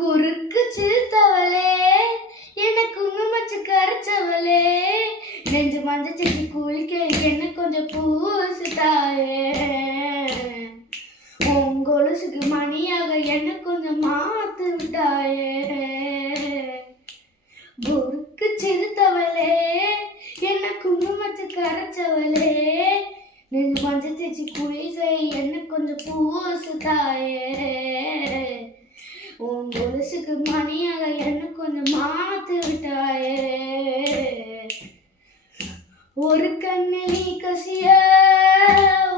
குறுக்கு சிறுத்தவளே என்ன குங்குமச்சு கரைச்சவளே நெஞ்சு மஞ்ச செஞ்சு குளிக்க என்ன கொஞ்சம் பூசு தாயே உங்கொலுசுக்கு மணியாக என்ன கொஞ்சம் மாத்து விட்டாயே குறுக்கு சிறுத்தவளே என்ன குங்குமச்சு கரைச்சவளே நெஞ்சு மஞ்ச செஞ்சு குளிக்க என்ன கொஞ்சம் பூசு தாயே உன் கொலுசுக்கு மணியாக என்ன கொஞ்சம் மாத்து விட்டாயே ஒரு கண்ணு நீ கசிய